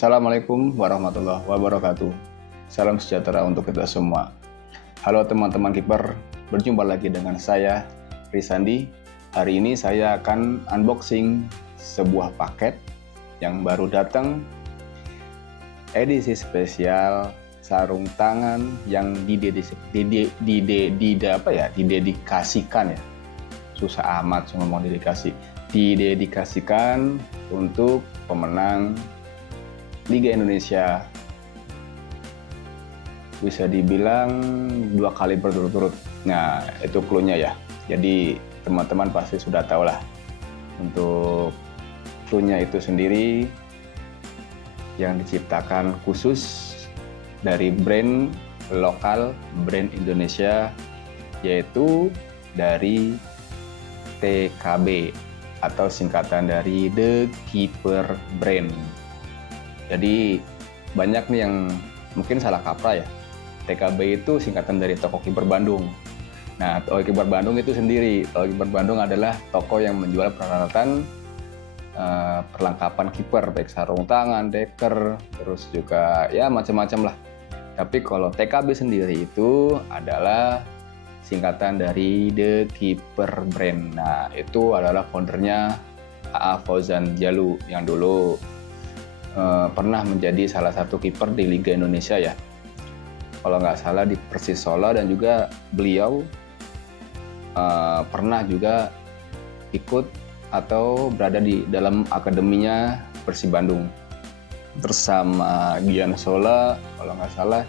Assalamualaikum warahmatullahi wabarakatuh. Salam sejahtera untuk kita semua. Halo teman-teman kiper, berjumpa lagi dengan saya, Risandi. Hari ini saya akan unboxing sebuah paket yang baru datang, edisi spesial sarung tangan yang didedikasikan ya. Susah amat ngomong dedikasi. Didedikasikan untuk pemenang Liga Indonesia, bisa dibilang 2 kali berturut-turut. Nah, itu clue-nya ya. Jadi teman-teman pasti sudah tahu lah. Untuk clue-nya itu sendiri yang diciptakan khusus dari brand lokal, brand Indonesia, yaitu dari TKB atau singkatan dari The Keeper Brand. Jadi banyak nih yang mungkin salah kaprah ya. TKB itu singkatan dari Toko Kiper Bandung. Nah, Toko Kiper Bandung itu sendiri. Toko Kiper Bandung adalah toko yang menjual peralatan perlengkapan kiper, baik sarung tangan, deker, terus juga ya macam-macam lah. Tapi kalau TKB sendiri itu adalah singkatan dari The Keeper Brand. Nah, itu adalah foundernya A.A. Fauzan Jalu yang dulu pernah menjadi salah satu kiper di Liga Indonesia ya, kalau nggak salah di Persis Solo, dan juga beliau pernah juga ikut atau berada di dalam akademinya Persib Bandung bersama Gian Sola kalau nggak salah,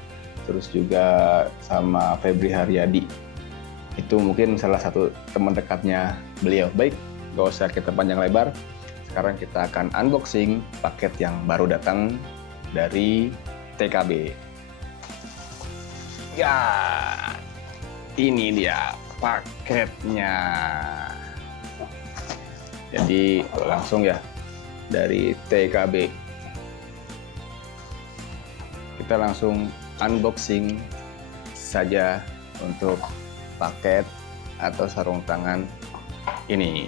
terus juga sama Febri Haryadi. Itu mungkin salah satu teman dekatnya beliau. Baik, nggak usah kita panjang lebar. Sekarang kita akan unboxing paket yang baru datang dari TKB. Ya, ini dia paketnya. Jadi langsung ya dari TKB. Kita langsung unboxing saja untuk paket atau sarung tangan ini.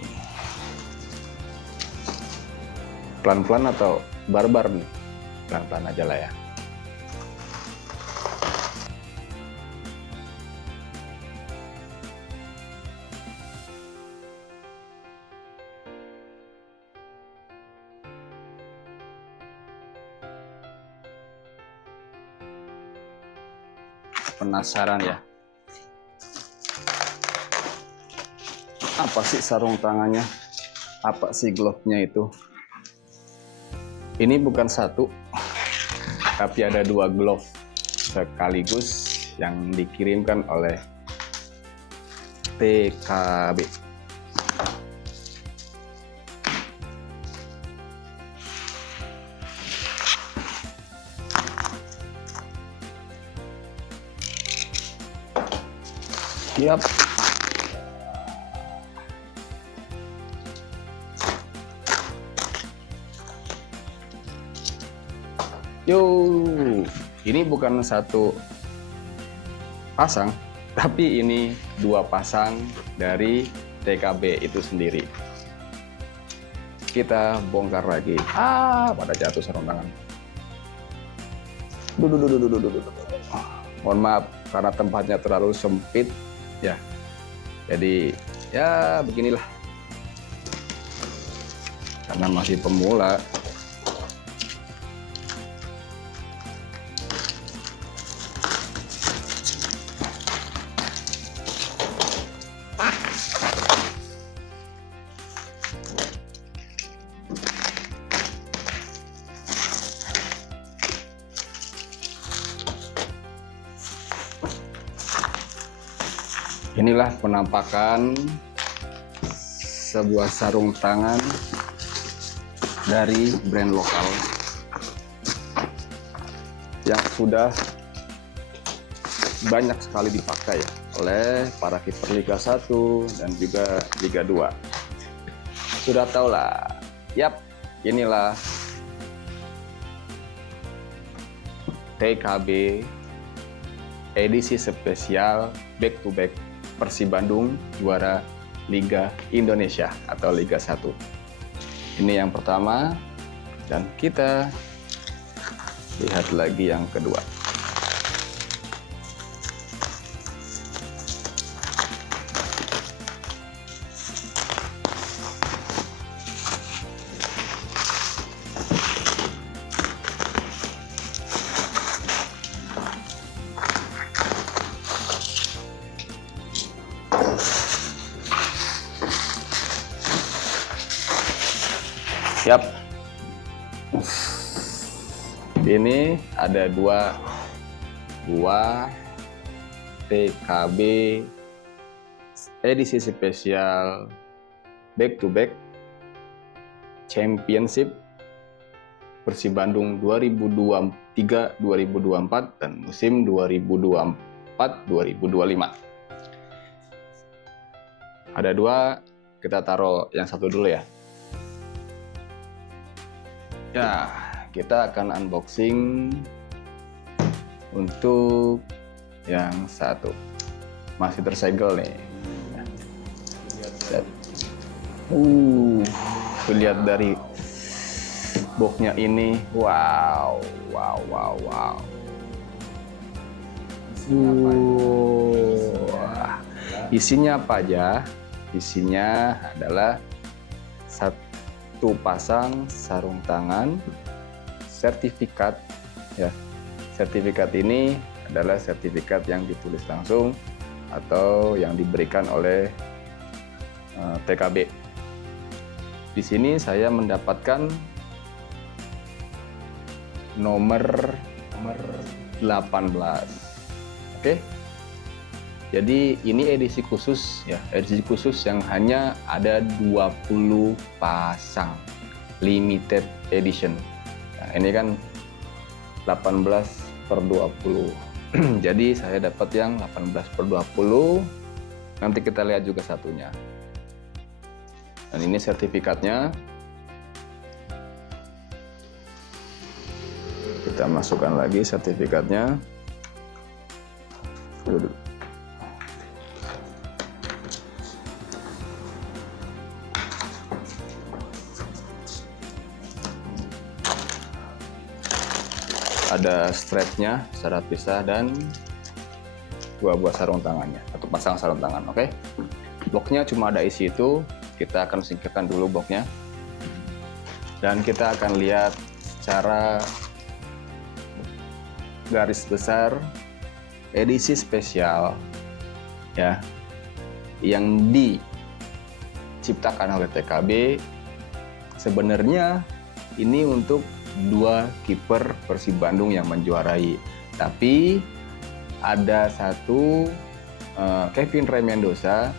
Pelan-pelan atau barbar nih? Pelan-pelan aja lah ya. Penasaran ya? Apa sih sarung tangannya? Apa sih glove-nya itu? Ini bukan satu, tapi ada 2 glove sekaligus yang dikirimkan oleh TKB. Siap. Yo, ini bukan satu pasang, tapi ini 2 pasang dari TKB itu sendiri. Kita bongkar lagi. Pada jatuh sarung tangan. Mohon maaf karena tempatnya terlalu sempit ya. Jadi ya beginilah. Karena masih pemula. Inilah penampakan sebuah sarung tangan dari brand lokal yang sudah banyak sekali dipakai oleh para kiper Liga 1 dan juga Liga 2. Sudah tahu lah. Yap, inilah TKB edisi spesial back to back Persib Bandung juara Liga Indonesia atau Liga 1. Ini yang pertama, dan kita Lihat lagi yang kedua. Siap. Ini ada dua TKB edisi spesial back to back Championship Persib Bandung 2023-2024 dan musim 2024-2025. Ada dua, kita taruh yang satu dulu ya. Ya, kita akan unboxing untuk yang satu. Masih tersegel nih. Lihat dari boxnya ini, wow. Isinya apa aja? Isinya adalah satu pasang sarung tangan, sertifikat ya. Sertifikat ini adalah sertifikat yang ditulis langsung atau yang diberikan oleh TKB. Di sini saya mendapatkan nomor 18. Oke. Jadi ini edisi khusus ya, edisi khusus yang hanya ada 20 pasang, limited edition. Nah, ini kan 18/20. Jadi saya dapat yang 18/20. Nanti kita lihat juga satunya. Dan ini sertifikatnya. Kita masukkan lagi sertifikatnya. Ada strapnya secara pisah dan dua buah sarung tangannya, satu pasang sarung tangan. Oke, boxnya cuma ada isi itu. Kita akan singkirkan dulu boxnya dan kita akan lihat secara garis besar edisi spesial ya yang diciptakan oleh TKB. Sebenarnya ini untuk dua kiper Persib Bandung yang menjuarai, tapi ada satu Kevin Rey Mendoza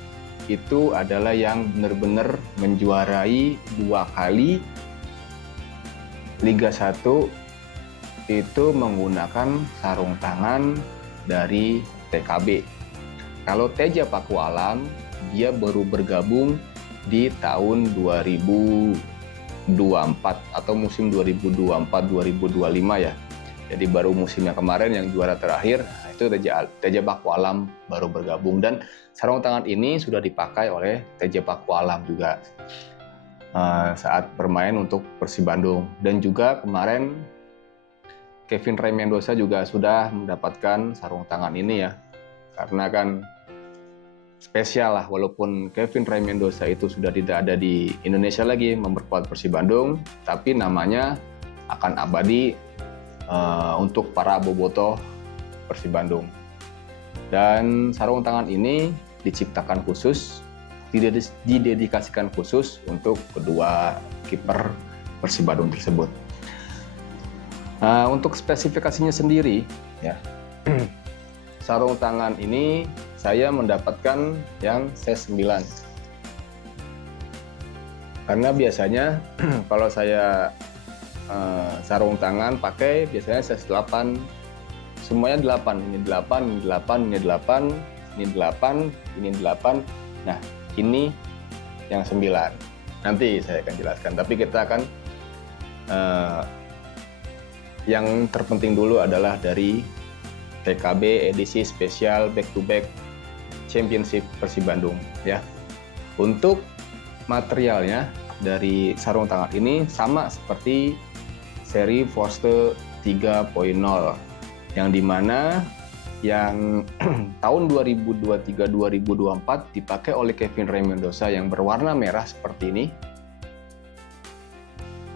itu adalah yang benar-benar menjuarai 2 kali Liga 1 itu menggunakan sarung tangan dari TKB. Kalau Teja Pakualam dia baru bergabung di tahun 2024 atau musim 2024-2025 ya. Jadi baru musimnya kemarin yang juara terakhir itu Teja Pakualam baru bergabung, dan sarung tangan ini sudah dipakai oleh Teja Pakualam juga saat bermain untuk Persib Bandung. Dan juga kemarin Kevin Rey Mendoza juga sudah mendapatkan sarung tangan ini ya, karena kan spesial lah, walaupun Kevin Rey Mendoza itu sudah tidak ada di Indonesia lagi memperkuat Persib Bandung, tapi namanya akan abadi untuk para bobotoh Persib Bandung. Dan sarung tangan ini diciptakan khusus, didedikasikan khusus untuk kedua kiper Persib Bandung tersebut. Untuk spesifikasinya sendiri ya, sarung tangan ini saya mendapatkan yang size 9. Karena biasanya kalau saya sarung tangan pakai biasanya size 8. Semuanya 8. Ini 8, ini 8, ini 8, ini 8, ini 8. Nah, ini yang 9. Nanti saya akan jelaskan. Tapi kita akan yang terpenting dulu adalah dari TKB edisi spesial back to back Championship Persib Bandung ya. Untuk materialnya dari sarung tangan ini sama seperti seri Forste 3.0, yang dimana yang tahun 2023-2024 dipakai oleh Kevin Rey Mendoza yang berwarna merah seperti ini,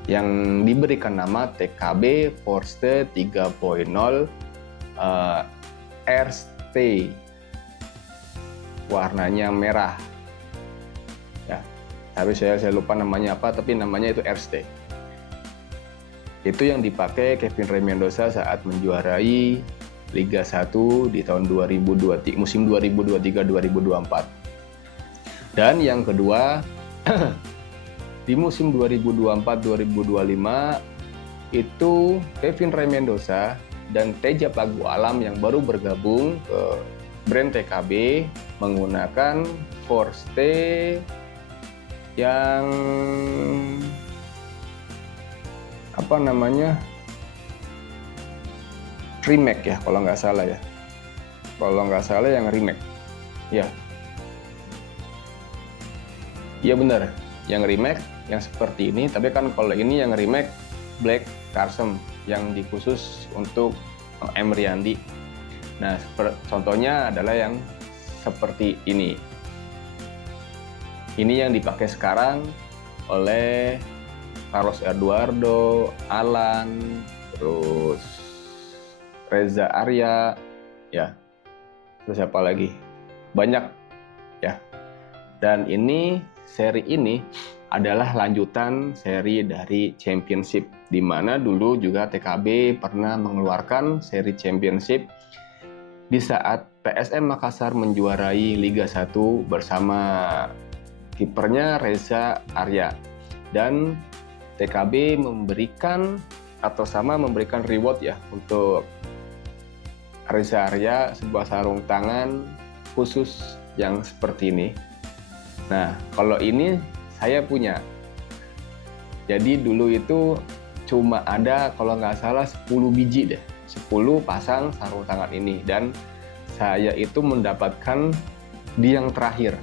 yang diberikan nama TKB Forste 3.0 RST, warnanya merah ya, tapi saya lupa namanya apa, tapi namanya itu RST. Itu yang dipakai Kevin Rey Mendoza saat menjuarai Liga 1 di tahun 2023, musim 2023-2024. Dan yang kedua, di musim 2024-2025 itu Kevin Rey Mendoza dan Teja Pakualam yang baru bergabung ke brand TKB menggunakan Forste yang apa namanya, remake ya, kalau nggak salah ya, yang remake ya, benar, yang remake yang seperti ini. Tapi kan kalau ini yang remake Black Custom yang dikhusus untuk M Riyandi. Nah, contohnya adalah yang seperti ini. Ini yang dipakai sekarang oleh Carlos Eduardo, Alan, terus Reza Arya, ya, terus siapa lagi? Banyak ya. Dan ini, seri ini adalah lanjutan seri dari Championship, di mana dulu juga TKB pernah mengeluarkan seri Championship di saat PSM Makassar menjuarai Liga 1 bersama kipernya Reza Arya. Dan TKB memberikan reward ya untuk Reza Arya, sebuah sarung tangan khusus yang seperti ini. Nah, kalau ini saya punya. Jadi dulu itu cuma ada kalau nggak salah 10 biji deh, 10 pasang sarung tangan ini, dan saya itu mendapatkan di yang terakhir.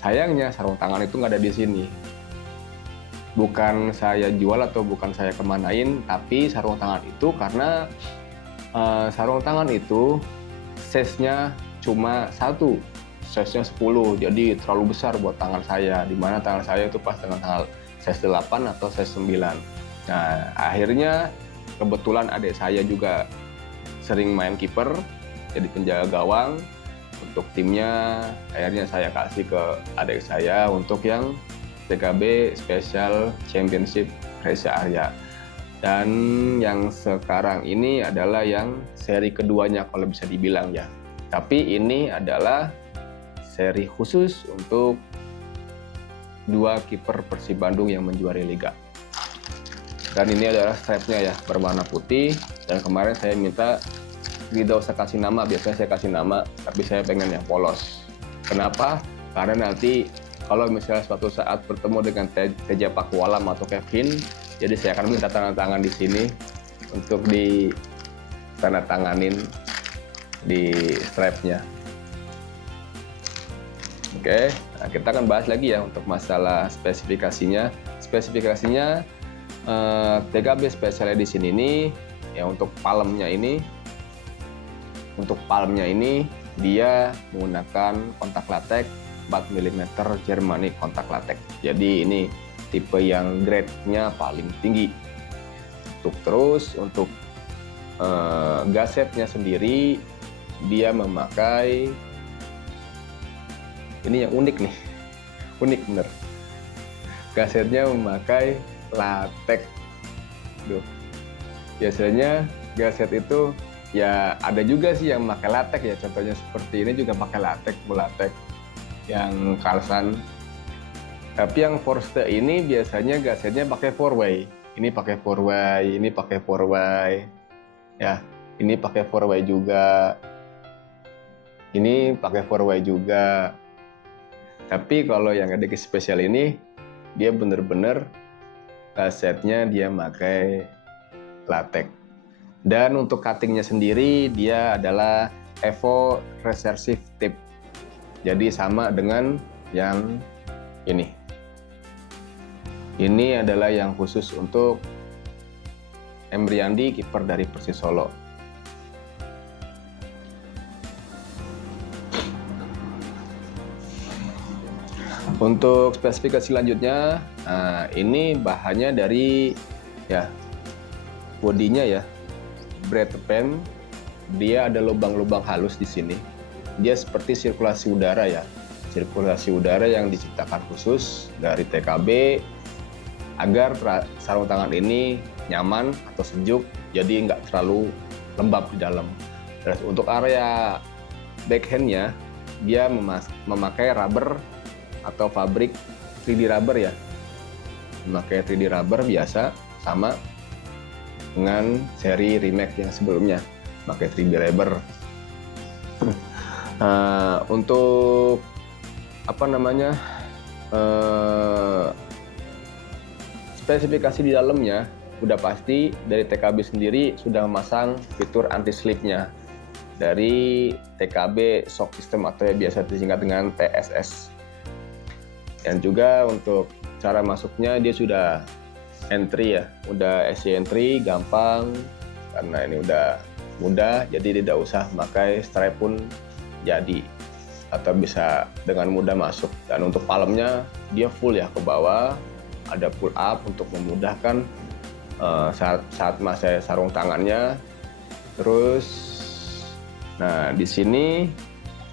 Sayangnya sarung tangan itu nggak ada di sini. Bukan saya jual atau bukan saya kemanain, tapi sarung tangan itu karena sarung tangan itu size-nya cuma 1, size-nya 10, jadi terlalu besar buat tangan saya, dimana tangan saya itu pas dengan tangan size 8 atau size 9. Nah, akhirnya kebetulan adik saya juga sering main kiper, jadi penjaga gawang untuk timnya. Akhirnya saya kasih ke adik saya untuk yang TKB Special Championship Reza Arya. Dan yang sekarang ini adalah yang seri keduanya kalau bisa dibilang ya. Tapi ini adalah seri khusus untuk 2 kiper Persib Bandung yang menjuarai liga. Dan ini adalah strapnya ya, berwarna putih. Dan kemarin saya minta tidak usah kasih nama, biasanya saya kasih nama, tapi saya pengen yang polos. Kenapa? Karena nanti kalau misalnya suatu saat bertemu dengan Teja Pakualam atau Kevin, jadi saya akan minta tanda tangan di sini untuk di tanda tanganin di strapnya. Oke, nah kita akan bahas lagi ya untuk masalah spesifikasinya. Spesifikasinya TKB Special Edition ini ya, untuk palmnya ini dia menggunakan kontak latex 4 mm Germany kontak latex. Jadi ini tipe yang grade-nya paling tinggi. Untuk gasetnya sendiri dia memakai, ini yang unik nih, unik bener. Gasetnya memakai latex. Duh. Biasanya gaset itu ya ada juga sih yang pakai latex ya, contohnya seperti ini juga pakai latex yang Karlsson. Tapi yang Forste ini biasanya gasetnya pakai 4-way. Ini pakai 4-way, ini pakai 4-way. Ya, ini pakai 4-way juga. Ini pakai 4-way juga. Tapi kalau yang ada spesial ini, dia bener-bener gasetnya dia pakai latex. Dan untuk cuttingnya sendiri, dia adalah Evo Recursive Tip. Jadi sama dengan yang ini. Ini adalah yang khusus untuk Emriandi, kiper dari Persis Solo. Untuk spesifikasi selanjutnya, ini bahannya dari ya bodinya ya, Breadpan. Dia ada lubang-lubang halus di sini. Dia seperti sirkulasi udara ya, sirkulasi udara yang diciptakan khusus dari TKB agar sarung tangan ini nyaman atau sejuk, jadi nggak terlalu lembab di dalam. Terus untuk area backhandnya, dia memakai rubber atau fabrik 3D rubber ya, memakai 3D rubber biasa sama dengan seri Rimax yang sebelumnya, pakai 3D rubber. Untuk apa namanya, spesifikasi di dalamnya udah pasti dari TKB sendiri sudah memasang fitur anti slipnya dari TKB Shock System atau yang biasa disingkat dengan TSS. Dan juga untuk cara masuknya dia sudah entry ya, udah SC entry gampang karena ini udah mudah, jadi tidak usah pakai strap pun jadi, atau bisa dengan mudah masuk. Dan untuk palmnya dia full ya ke bawah, ada pull up untuk memudahkan saat masa sarung tangannya. Terus nah di sini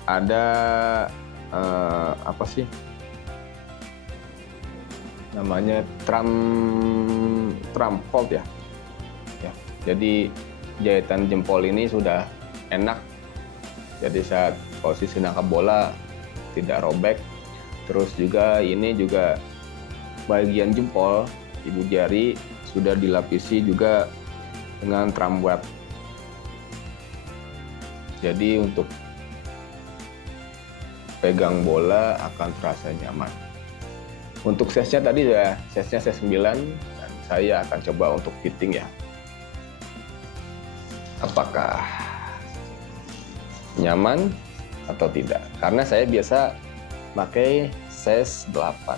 ada apa sih namanya, trump hold ya. Jadi jahitan jempol ini sudah enak, jadi saat posisi nangkap bola tidak robek. Terus juga ini juga bagian jempol ibu jari sudah dilapisi juga dengan trump web, jadi untuk pegang bola akan terasa nyaman. Untuk size-nya tadi ya, size-nya size 9, dan saya akan coba untuk fitting ya. Apakah nyaman atau tidak? Karena saya biasa pakai size 8.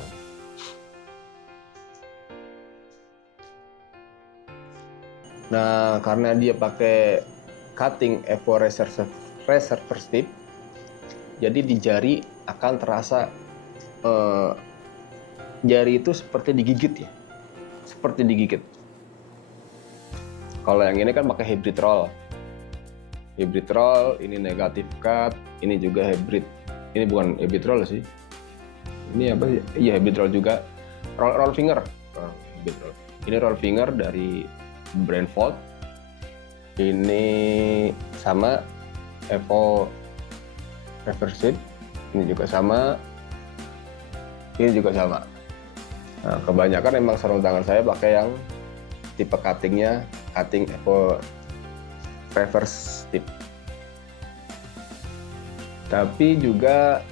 Nah, karena dia pakai cutting Evo Reservoir Tip, jadi di jari akan terasa jari itu seperti digigit ya, seperti digigit. Kalau yang ini kan pakai hybrid roll. Hybrid roll ini negatif cut, ini juga hybrid. Ini bukan hybrid roll sih. Ini apa? Iya hybrid roll juga. Roll finger. Hybrid roll. Ini roll finger dari brand Volt. Ini sama Evo Reverse. Ini juga sama. Ini juga sama. Nah, kebanyakan memang sarung tangan saya pakai yang tipe cuttingnya cutting Evo Reverse Tip. Tapi juga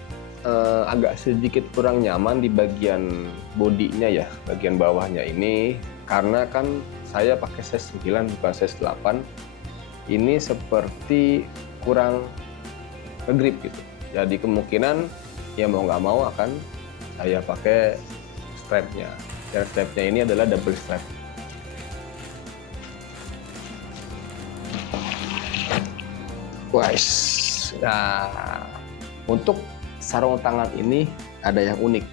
agak sedikit kurang nyaman di bagian bodinya ya, bagian bawahnya ini, karena kan saya pakai size 9 bukan size 8. Ini seperti kurang ngegrip gitu. Jadi kemungkinan ya mau nggak mau akan saya pakai strapnya. Dan strapnya ini adalah double strap. Wise. Nah, untuk sarung tangan ini ada yang unik.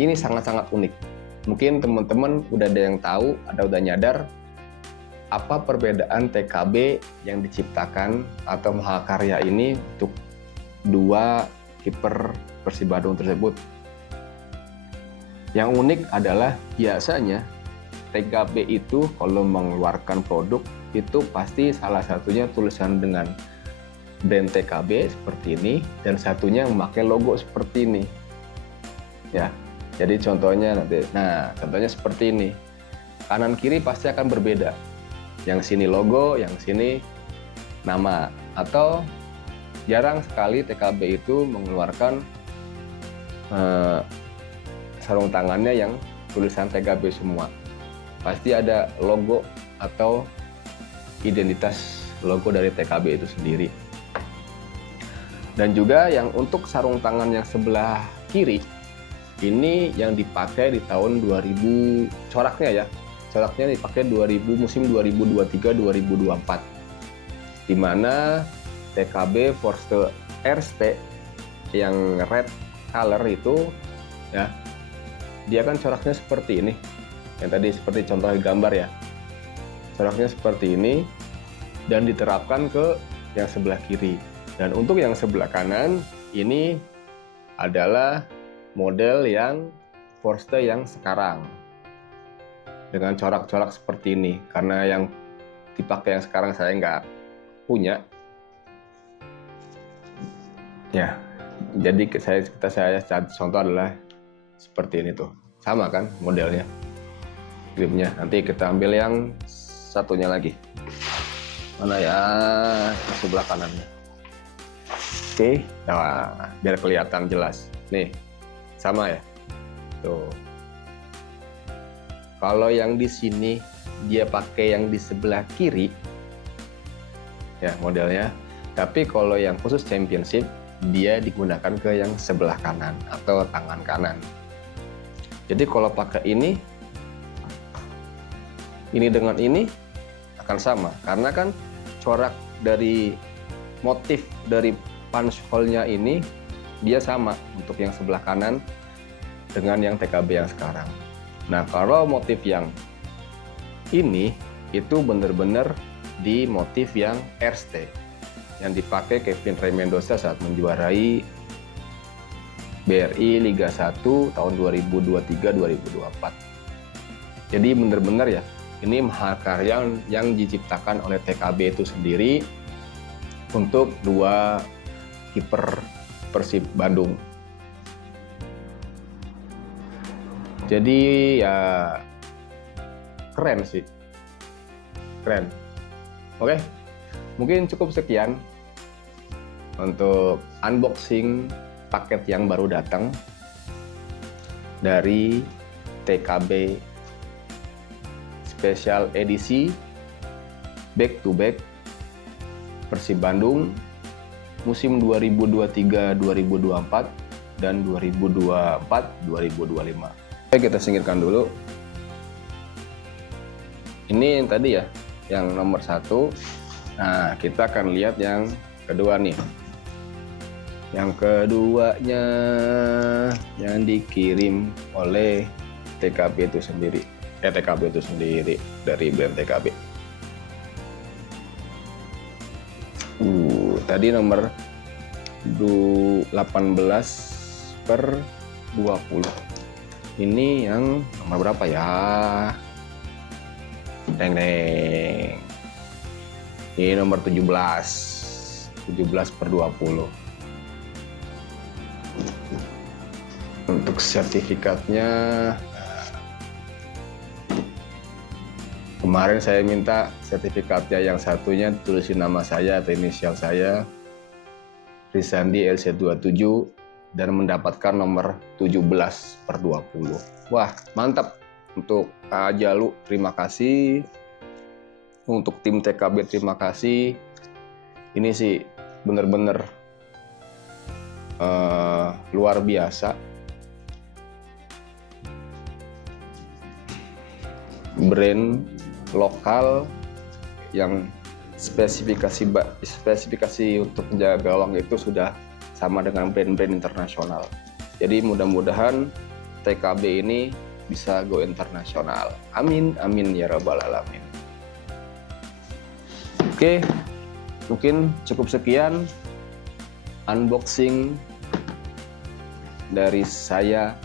Ini sangat-sangat unik. Mungkin teman-teman udah ada yang tahu, ada udah nyadar apa perbedaan TKB yang diciptakan atau mahakarya ini untuk dua kiper Persib Bandung tersebut. Yang unik adalah biasanya TKB itu kalau mengeluarkan produk itu pasti salah satunya tulisan dengan brand TKB seperti ini dan satunya memakai logo seperti ini. Ya, jadi contohnya nanti. Nah, contohnya seperti ini. Kanan kiri pasti akan berbeda. Yang sini logo, yang sini nama. Atau jarang sekali TKB itu mengeluarkan sarung tangannya yang tulisan TKB semua. Pasti ada logo atau identitas logo dari TKB itu sendiri. Dan juga yang untuk sarung tangan yang sebelah kiri, ini yang dipakai di tahun 2000 coraknya ya. coraknya dipakai musim 2023-2024, di mana TKB Forster Erste yang red color itu ya, dia kan coraknya seperti ini, yang tadi seperti contoh gambar ya, coraknya seperti ini dan diterapkan ke yang sebelah kiri. Dan untuk yang sebelah kanan ini adalah model yang Forster yang sekarang dengan corak-corak seperti ini, karena yang dipakai yang sekarang saya nggak punya ya, jadi saya contoh adalah seperti ini tuh, sama kan modelnya, gripnya. Nanti kita ambil yang satunya lagi, mana ya, sebelah kanannya. Oke, nah biar kelihatan jelas nih, sama ya tuh. Kalau yang di sini dia pakai yang di sebelah kiri ya modelnya, tapi kalau yang khusus championship dia digunakan ke yang sebelah kanan atau tangan kanan. Jadi kalau pakai ini dengan ini akan sama, karena kan corak dari motif dari punch hole-nya ini dia sama untuk yang sebelah kanan dengan yang TKB yang sekarang. Nah, kalau motif yang ini itu benar-benar di motif yang Erste yang dipakai Kevin Rey Mendoza saat menjuarai BRI Liga 1 tahun 2023-2024. Jadi benar-benar ya, ini mahakarya yang diciptakan oleh TKB itu sendiri untuk dua kiper Persib Bandung. Jadi ya keren sih, keren. Oke, mungkin cukup sekian untuk unboxing paket yang baru datang dari TKB Special Edisi Back to Back Persib Bandung musim 2023-2024 dan 2024-2025. Oke, kita singkirkan dulu. Ini yang tadi ya, yang nomor 1. Nah, kita akan lihat yang kedua nih. Yang keduanya yang dikirim oleh TKB itu sendiri. TKB itu sendiri dari brand TKB. Tadi nomor 18/20. Ini yang nomor berapa ya? Deng. Ini nomor 17/20. Untuk sertifikatnya, kemarin saya minta sertifikatnya yang satunya tulisin nama saya atau inisial saya, Rizandi LC27, dan mendapatkan nomor 17/20. Wah, mantap. Untuk Jalu, terima kasih. Untuk tim TKB, terima kasih. Ini sih bener-bener luar biasa. Brand lokal yang spesifikasi untuk penjaga gawang itu sudah sama dengan brand-brand internasional. Jadi mudah-mudahan TKB ini bisa go internasional. Amin, amin ya rabbal alamin. Oke, mungkin cukup sekian unboxing dari saya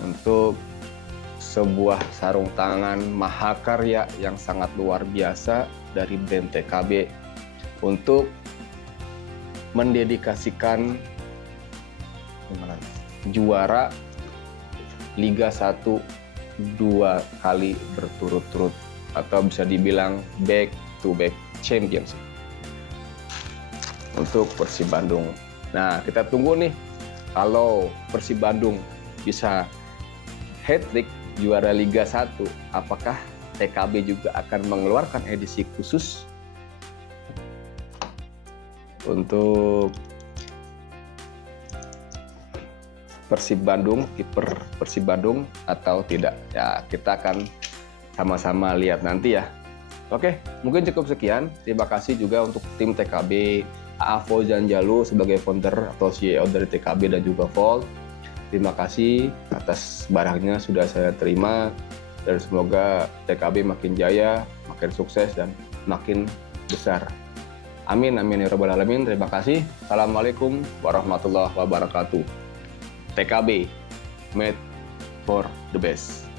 untuk sebuah sarung tangan mahakarya yang sangat luar biasa dari brand TKB untuk mendedikasikan juara Liga 1 2 kali berturut-turut, atau bisa dibilang back to back championship untuk Persib Bandung. Nah, kita tunggu nih kalau Persib Bandung bisa hat-trick juara Liga 1, apakah TKB juga akan mengeluarkan edisi khusus untuk Persib Bandung, kiper Persib Bandung atau tidak? Ya, kita akan sama-sama lihat nanti ya. Oke, mungkin cukup sekian. Terima kasih juga untuk tim TKB, AA Fauzan Jalu sebagai founder atau CEO dari TKB dan juga Volt. Terima kasih atas barangnya sudah saya terima, dan semoga TKB makin jaya, makin sukses, dan makin besar. Amin, amin ya rabbal alamin. Terima kasih. Assalamualaikum warahmatullahi wabarakatuh. TKB, made for the best.